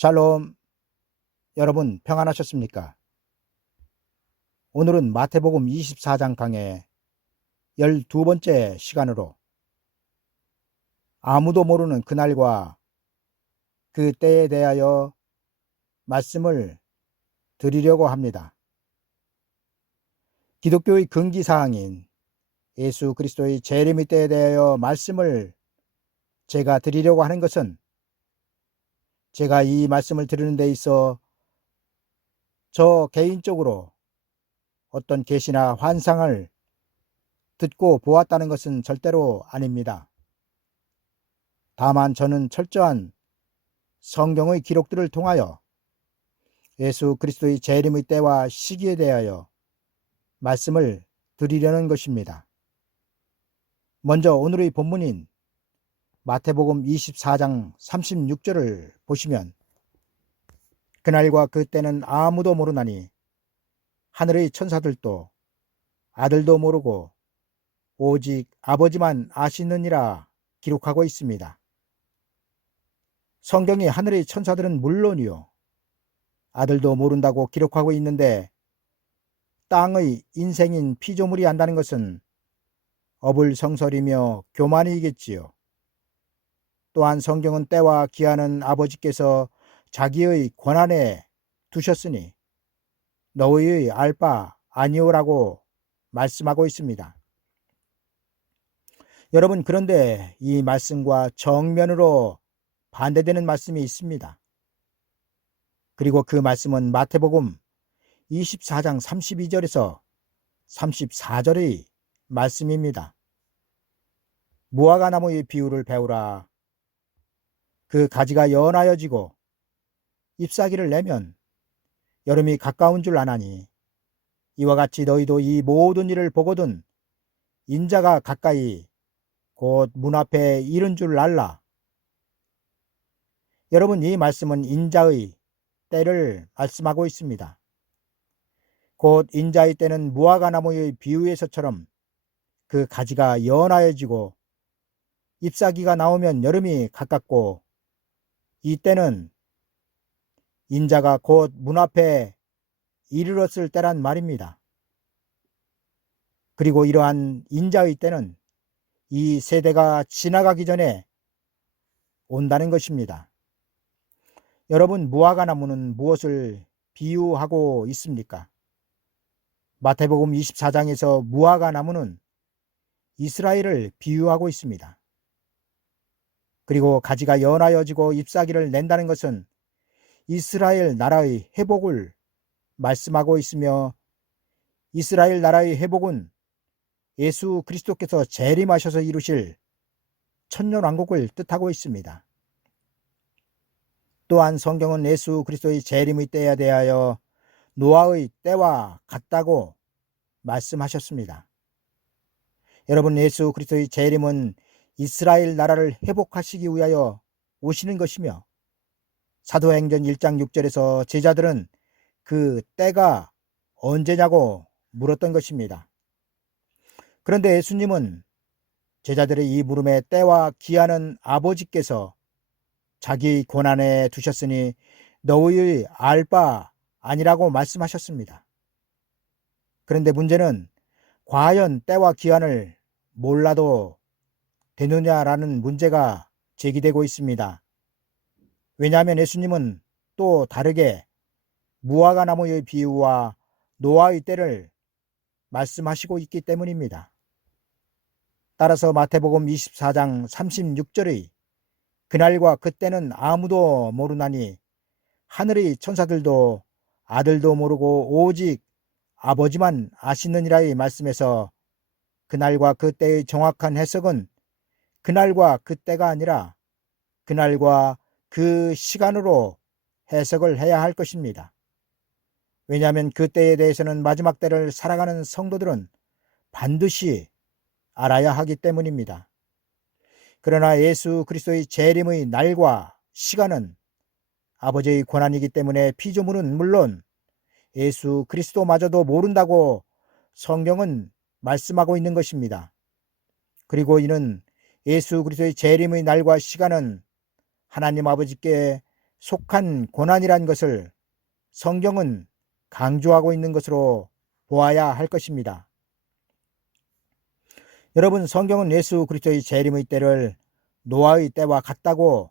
샬롬, 여러분 평안하셨습니까? 오늘은 마태복음 24장 강의 12번째 시간으로 아무도 모르는 그날과 그 때에 대하여 말씀을 드리려고 합니다. 기독교의 금기사항인 예수 그리스도의 재림의 때에 대하여 말씀을 제가 드리려고 하는 것은 제가 이 말씀을 드리는 데 있어 저 개인적으로 어떤 계시나 환상을 듣고 보았다는 것은 절대로 아닙니다. 다만 저는 철저한 성경의 기록들을 통하여 예수 그리스도의 재림의 때와 시기에 대하여 말씀을 드리려는 것입니다. 먼저 오늘의 본문인 마태복음 24장 36절을 보시면 그날과 그때는 아무도 모르나니 하늘의 천사들도 아들도 모르고 오직 아버지만 아시느니라 기록하고 있습니다. 성경이 하늘의 천사들은 물론이요 아들도 모른다고 기록하고 있는데 땅의 인생인 피조물이 안다는 것은 어불성설이며 교만이겠지요. 또한 성경은 때와 기한은 아버지께서 자기의 권한에 두셨으니 너희의 알 바 아니오라고 말씀하고 있습니다. 여러분, 그런데 이 말씀과 정면으로 반대되는 말씀이 있습니다. 그리고 그 말씀은 마태복음 24장 32절에서 34절의 말씀입니다. 무화과 나무의 비유를 배우라. 그 가지가 연하여 지고 잎사귀를 내면 여름이 가까운 줄 아나니 이와 같이 너희도 이 모든 일을 보거든 인자가 가까이 곧 문 앞에 이른 줄 알라. 여러분, 이 말씀은 인자의 때를 말씀하고 있습니다. 곧 인자의 때는 무화과 나무의 비유에서처럼 그 가지가 연하여지고 잎사귀가 나오면 여름이 가깝고 이 때는 인자가 곧 문 앞에 이르렀을 때란 말입니다. 그리고 이러한 인자의 때는 이 세대가 지나가기 전에 온다는 것입니다. 여러분, 무화과 나무는 무엇을 비유하고 있습니까? 마태복음 24장에서 무화과 나무는 이스라엘을 비유하고 있습니다. 그리고 가지가 연하여지고 잎사귀를 낸다는 것은 이스라엘 나라의 회복을 말씀하고 있으며 이스라엘 나라의 회복은 예수 그리스도께서 재림하셔서 이루실 천년왕국을 뜻하고 있습니다. 또한 성경은 예수 그리스도의 재림의 때에 대하여 노아의 때와 같다고 말씀하셨습니다. 여러분, 예수 그리스도의 재림은 이스라엘 나라를 회복하시기 위하여 오시는 것이며 사도행전 1장 6절에서 제자들은 그 때가 언제냐고 물었던 것입니다. 그런데 예수님은 제자들의 이 물음의 때와 기한은 아버지께서 자기 권한에 두셨으니 너희의 알 바 아니라고 말씀하셨습니다. 그런데 문제는 과연 때와 기한을 몰라도 되느냐라는 문제가 제기되고 있습니다. 왜냐하면 예수님은 또 다르게 무화과 나무의 비유와 노아의 때를 말씀하시고 있기 때문입니다. 따라서 마태복음 24장 36절의 그날과 그때는 아무도 모르나니 하늘의 천사들도 아들도 모르고 오직 아버지만 아시느니라의 말씀에서 그날과 그때의 정확한 해석은 그날과 그때가 아니라 그날과 그 시간으로 해석을 해야 할 것입니다. 왜냐하면 그때에 대해서는 마지막 때를 살아가는 성도들은 반드시 알아야 하기 때문입니다. 그러나 예수 그리스도의 재림의 날과 시간은 아버지의 권한이기 때문에 피조물은 물론 예수 그리스도마저도 모른다고 성경은 말씀하고 있는 것입니다. 그리고 이는 예수 그리스도의 재림의 날과 시간은 하나님 아버지께 속한 고난이란 것을 성경은 강조하고 있는 것으로 보아야 할 것입니다. 여러분, 성경은 예수 그리스도의 재림의 때를 노아의 때와 같다고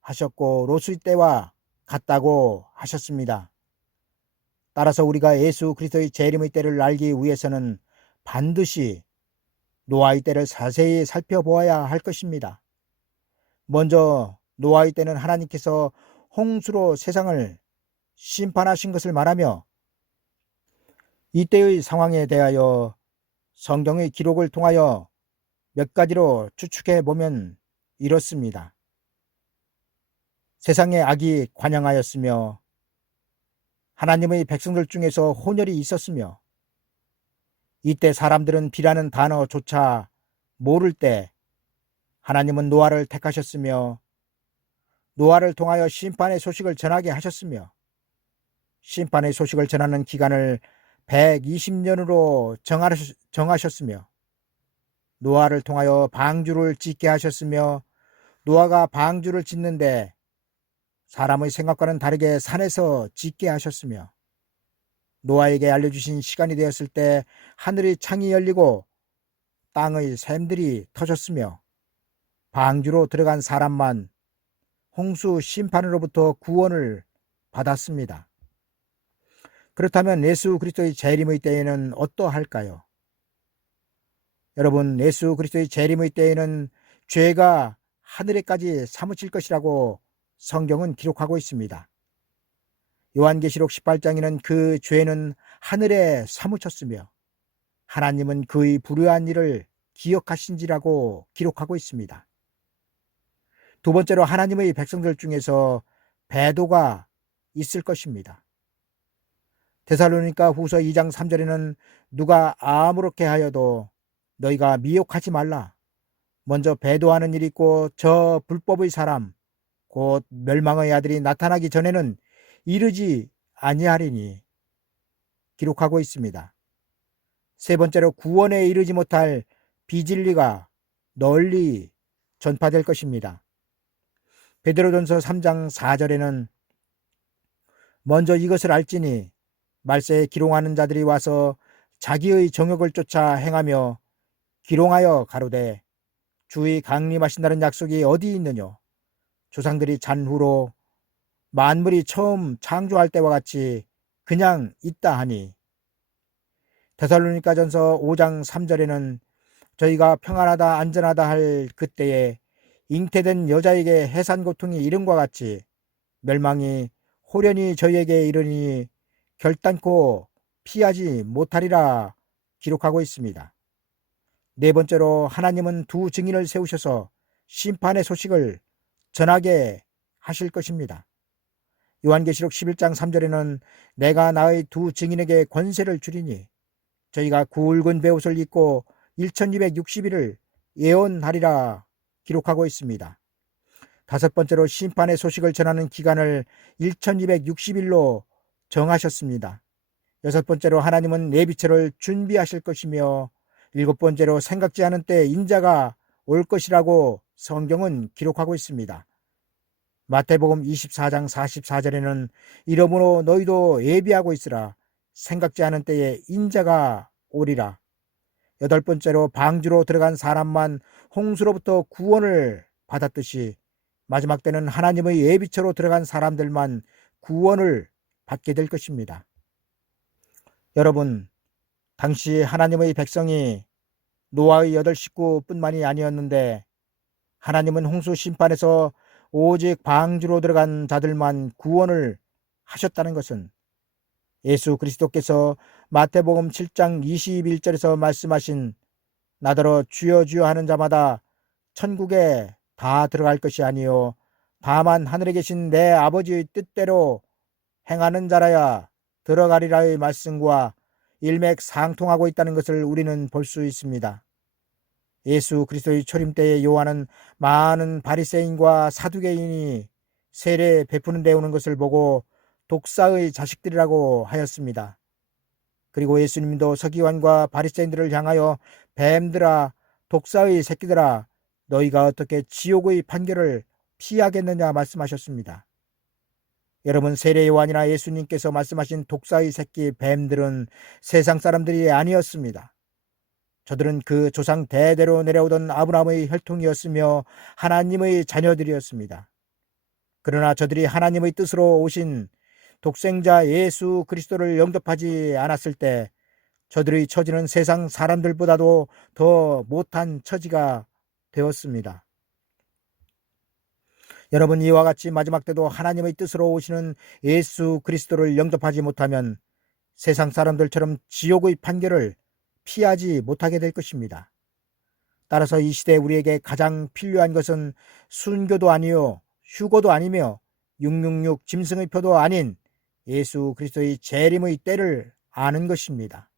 하셨고 롯의 때와 같다고 하셨습니다. 따라서 우리가 예수 그리스도의 재림의 때를 알기 위해서는 반드시 노아의 때를 자세히 살펴보아야 할 것입니다. 먼저 노아의 때는 하나님께서 홍수로 세상을 심판하신 것을 말하며 이때의 상황에 대하여 성경의 기록을 통하여 몇 가지로 추측해 보면 이렇습니다. 세상에 악이 관영하였으며 하나님의 백성들 중에서 혼혈이 있었으며 이때 사람들은 비라는 단어조차 모를 때 하나님은 노아를 택하셨으며 노아를 통하여 심판의 소식을 전하게 하셨으며 심판의 소식을 전하는 기간을 120년으로 정하셨으며 노아를 통하여 방주를 짓게 하셨으며 노아가 방주를 짓는데 사람의 생각과는 다르게 산에서 짓게 하셨으며 노아에게 알려주신 시간이 되었을 때 하늘의 창이 열리고 땅의 샘들이 터졌으며 방주로 들어간 사람만 홍수 심판으로부터 구원을 받았습니다. 그렇다면 예수 그리스도의 재림의 때에는 어떠할까요? 여러분, 예수 그리스도의 재림의 때에는 죄가 하늘에까지 사무칠 것이라고 성경은 기록하고 있습니다. 요한계시록 18장에는 그 죄는 하늘에 사무쳤으며 하나님은 그의 불의한 일을 기억하신지라고 기록하고 있습니다. 두 번째로 하나님의 백성들 중에서 배도가 있을 것입니다. 데살로니가 후서 2장 3절에는 누가 아무렇게 하여도 너희가 미혹하지 말라. 먼저 배도하는 일이 있고 저 불법의 사람 곧 멸망의 아들이 나타나기 전에는 이르지 아니하리니 기록하고 있습니다. 세 번째로 구원에 이르지 못할 비진리가 널리 전파될 것입니다. 베드로전서 3장 4절에는 먼저 이것을 알지니 말세에 기롱하는 자들이 와서 자기의 정욕을 쫓아 행하며 기롱하여 가로되 주의 강림하신다는 약속이 어디 있느뇨? 조상들이 잔후로 만물이 처음 창조할 때와 같이 그냥 있다 하니 데살로니가전서 5장 3절에는 저희가 평안하다 안전하다 할 그때에 잉태된 여자에게 해산 고통이 이른과 같이 멸망이 호련히 저희에게 이르니 결단코 피하지 못하리라 기록하고 있습니다. 네 번째로 하나님은 두 증인을 세우셔서 심판의 소식을 전하게 하실 것입니다. 요한계시록 11장 3절에는 내가 나의 두 증인에게 권세를 주리니 저희가 굵은 베옷을 입고 1260일을 예언하리라 기록하고 있습니다. 다섯 번째로 심판의 소식을 전하는 기간을 1260일로 정하셨습니다. 여섯 번째로 하나님은 내비처를 준비하실 것이며 일곱 번째로 생각지 않은 때 인자가 올 것이라고 성경은 기록하고 있습니다. 마태복음 24장 44절에는 이러므로 너희도 예비하고 있으라. 생각지 않은 때에 인자가 오리라. 여덟 번째로 방주로 들어간 사람만 홍수로부터 구원을 받았듯이 마지막 때는 하나님의 예비처로 들어간 사람들만 구원을 받게 될 것입니다. 여러분, 당시 하나님의 백성이 노아의 8 식구뿐만이 아니었는데 하나님은 홍수 심판에서 오직 방주로 들어간 자들만 구원을 하셨다는 것은 예수 그리스도께서 마태복음 7장 21절에서 말씀하신 나더러 주여 주여 하는 자마다 천국에 다 들어갈 것이 아니요 다만 하늘에 계신 내 아버지의 뜻대로 행하는 자라야 들어가리라의 말씀과 일맥상통하고 있다는 것을 우리는 볼 수 있습니다. 예수 그리스도의 초림 때에 요한은 많은 바리새인과 사두개인이 세례 베푸는 데 오는 것을 보고 독사의 자식들이라고 하였습니다. 그리고 예수님도 서기관과 바리새인들을 향하여 뱀들아 독사의 새끼들아 너희가 어떻게 지옥의 판결을 피하겠느냐 말씀하셨습니다. 여러분, 세례 요한이나 예수님께서 말씀하신 독사의 새끼 뱀들은 세상 사람들이 아니었습니다. 저들은 그 조상 대대로 내려오던 아브라함의 혈통이었으며 하나님의 자녀들이었습니다. 그러나 저들이 하나님의 뜻으로 오신 독생자 예수 그리스도를 영접하지 않았을 때 저들의 처지는 세상 사람들보다도 더 못한 처지가 되었습니다. 여러분, 이와 같이 마지막 때도 하나님의 뜻으로 오시는 예수 그리스도를 영접하지 못하면 세상 사람들처럼 지옥의 판결을 피하지 못하게 될 것입니다. 따라서 이 시대에 우리에게 가장 필요한 것은 순교도 아니요 휴거도 아니며 666 짐승의 표도 아닌 예수 그리스도의 재림의 때를 아는 것입니다.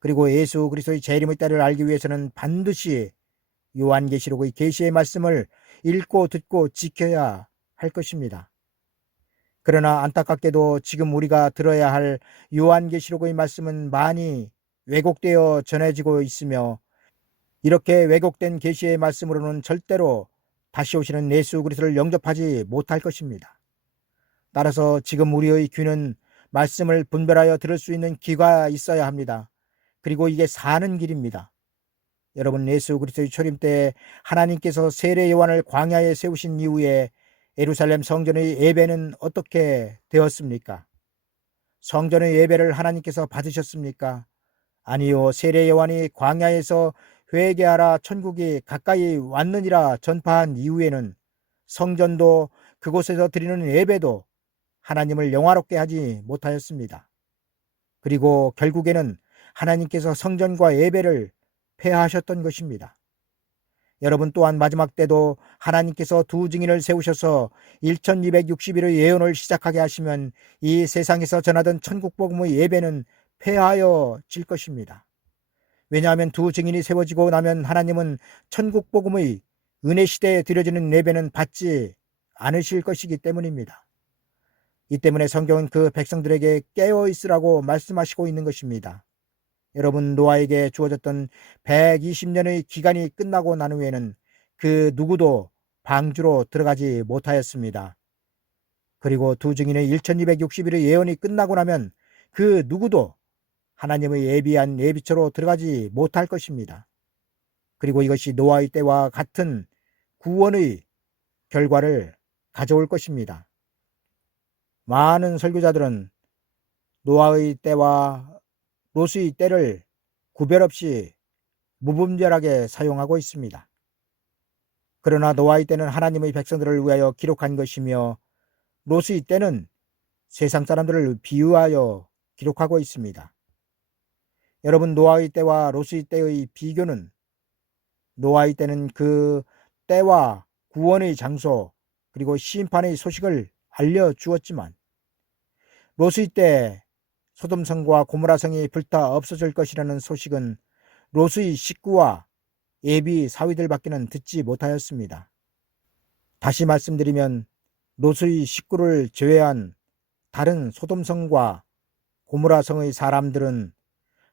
그리고 예수 그리스도의 재림의 때를 알기 위해서는 반드시 요한계시록의 계시의 말씀을 읽고 듣고 지켜야 할 것입니다. 그러나 안타깝게도 지금 우리가 들어야 할 요한계시록의 말씀은 많이 왜곡되어 전해지고 있으며 이렇게 왜곡된 계시의 말씀으로는 절대로 다시 오시는 예수 그리스도를 영접하지 못할 것입니다. 따라서 지금 우리의 귀는 말씀을 분별하여 들을 수 있는 귀가 있어야 합니다. 그리고 이게 사는 길입니다. 여러분, 예수 그리스도의 초림 때 하나님께서 세례 요한을 광야에 세우신 이후에 예루살렘 성전의 예배는 어떻게 되었습니까? 성전의 예배를 하나님께서 받으셨습니까? 아니요, 세례 요한이 광야에서 회개하라 천국이 가까이 왔느니라 전파한 이후에는 성전도 그곳에서 드리는 예배도 하나님을 영화롭게 하지 못하였습니다. 그리고 결국에는 하나님께서 성전과 예배를 폐하하셨던 것입니다. 여러분, 또한 마지막 때도 하나님께서 두 증인을 세우셔서 1260일의 예언을 시작하게 하시면 이 세상에서 전하던 천국복음의 예배는 폐하여질 것입니다. 왜냐하면 두 증인이 세워지고 나면 하나님은 천국복음의 은혜 시대에 드려지는 예배는 받지 않으실 것이기 때문입니다. 이 때문에 성경은 그 백성들에게 깨어 있으라고 말씀하시고 있는 것입니다. 여러분, 노아에게 주어졌던 120년의 기간이 끝나고 난 후에는 그 누구도 방주로 들어가지 못하였습니다. 그리고 두 증인의 1260일의 예언이 끝나고 나면 그 누구도 하나님의 예비한 예비처로 들어가지 못할 것입니다. 그리고 이것이 노아의 때와 같은 구원의 결과를 가져올 것입니다. 많은 설교자들은 노아의 때와 롯의 때를 구별 없이 무분별하게 사용하고 있습니다. 그러나 노아의 때는 하나님의 백성들을 위하여 기록한 것이며 롯의 때는 세상 사람들을 비유하여 기록하고 있습니다. 여러분, 노아의 때와 롯의 때의 비교는 노아의 때는 그 때와 구원의 장소 그리고 심판의 소식을 알려주었지만 롯의 때 소돔성과 고모라성이 불타 없어질 것이라는 소식은 롯의 식구와 예비 사위들밖에는 듣지 못하였습니다. 다시 말씀드리면 롯의 식구를 제외한 다른 소돔성과 고모라성의 사람들은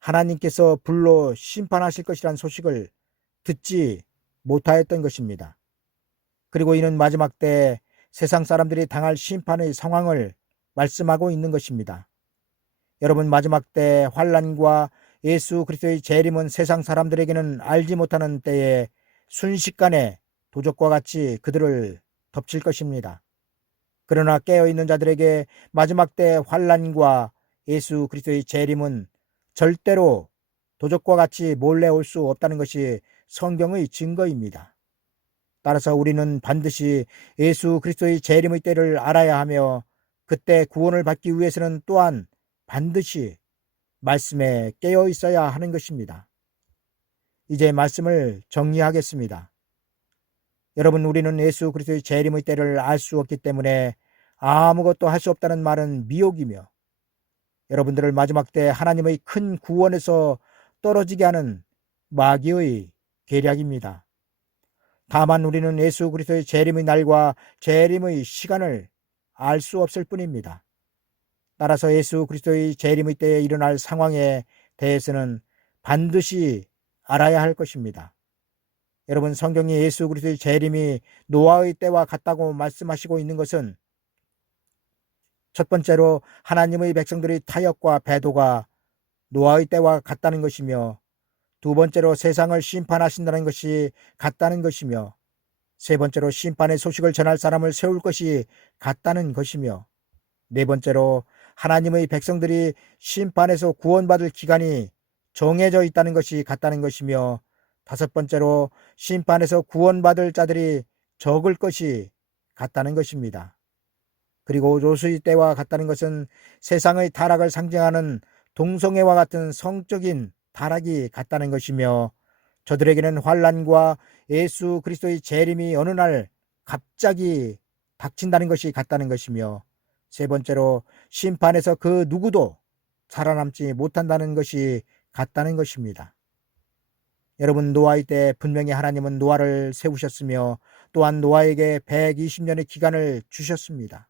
하나님께서 불로 심판하실 것이라는 소식을 듣지 못하였던 것입니다. 그리고 이는 마지막 때 세상 사람들이 당할 심판의 상황을 말씀하고 있는 것입니다. 여러분, 마지막 때 환난과 예수 그리스도의 재림은 세상 사람들에게는 알지 못하는 때에 순식간에 도적과 같이 그들을 덮칠 것입니다. 그러나 깨어있는 자들에게 마지막 때 환난과 예수 그리스도의 재림은 절대로 도적과 같이 몰래 올 수 없다는 것이 성경의 증거입니다. 따라서 우리는 반드시 예수 그리스도의 재림의 때를 알아야 하며 그때 구원을 받기 위해서는 또한 반드시 말씀에 깨어 있어야 하는 것입니다. 이제 말씀을 정리하겠습니다. 여러분, 우리는 예수 그리스도의 재림의 때를 알 수 없기 때문에 아무것도 할 수 없다는 말은 미혹이며 여러분들을 마지막 때 하나님의 큰 구원에서 떨어지게 하는 마귀의 계략입니다. 다만 우리는 예수 그리스도의 재림의 날과 재림의 시간을 알 수 없을 뿐입니다. 따라서 예수 그리스도의 재림의 때에 일어날 상황에 대해서는 반드시 알아야 할 것입니다. 여러분, 성경이 예수 그리스도의 재림이 노아의 때와 같다고 말씀하시고 있는 것은 첫 번째로 하나님의 백성들의 타협과 배도가 노아의 때와 같다는 것이며, 두 번째로 세상을 심판하신다는 것이 같다는 것이며, 세 번째로 심판의 소식을 전할 사람을 세울 것이 같다는 것이며, 네 번째로 하나님의 백성들이 심판에서 구원받을 기간이 정해져 있다는 것이 같다는 것이며, 다섯 번째로 심판에서 구원받을 자들이 적을 것이 같다는 것입니다. 그리고 롯의 때와 같다는 것은 세상의 타락을 상징하는 동성애와 같은 성적인 타락이 같다는 것이며, 저들에게는 환난과 예수 그리스도의 재림이 어느 날 갑자기 닥친다는 것이 같다는 것이며, 세 번째로 심판에서 그 누구도 살아남지 못한다는 것이 같다는 것입니다. 여러분, 노아의 때 분명히 하나님은 노아를 세우셨으며, 또한 노아에게 120년의 기간을 주셨습니다.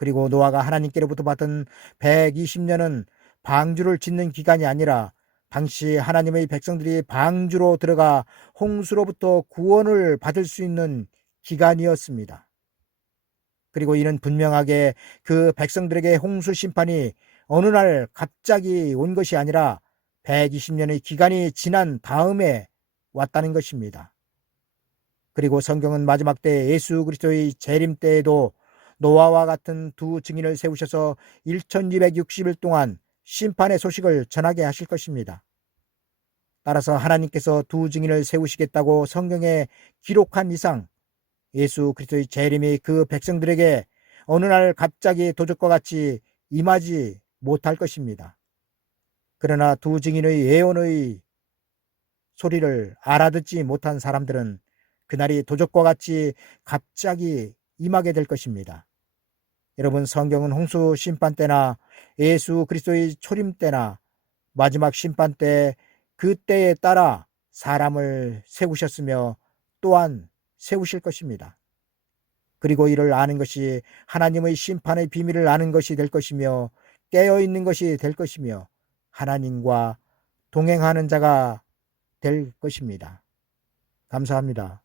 그리고 노아가 하나님께로부터 받은 120년은 방주를 짓는 기간이 아니라 당시 하나님의 백성들이 방주로 들어가 홍수로부터 구원을 받을 수 있는 기간이었습니다. 그리고 이는 분명하게 그 백성들에게 홍수 심판이 어느 날 갑자기 온 것이 아니라 120년의 기간이 지난 다음에 왔다는 것입니다. 그리고 성경은 마지막 때 예수 그리스도의 재림 때에도 노아와 같은 두 증인을 세우셔서 1260일 동안 심판의 소식을 전하게 하실 것입니다. 따라서 하나님께서 두 증인을 세우시겠다고 성경에 기록한 이상 예수 그리스도의 재림이 그 백성들에게 어느 날 갑자기 도적과 같이 임하지 못할 것입니다. 그러나 두 증인의 예언의 소리를 알아듣지 못한 사람들은 그날이 도적과 같이 갑자기 임하게 될 것입니다. 여러분, 성경은 홍수 심판 때나 예수 그리스도의 초림 때나 마지막 심판 때 그때에 따라 사람을 세우셨으며 또한 세우실 것입니다. 그리고 이를 아는 것이 하나님의 심판의 비밀을 아는 것이 될 것이며, 깨어있는 것이 될 것이며, 하나님과 동행하는 자가 될 것입니다. 감사합니다.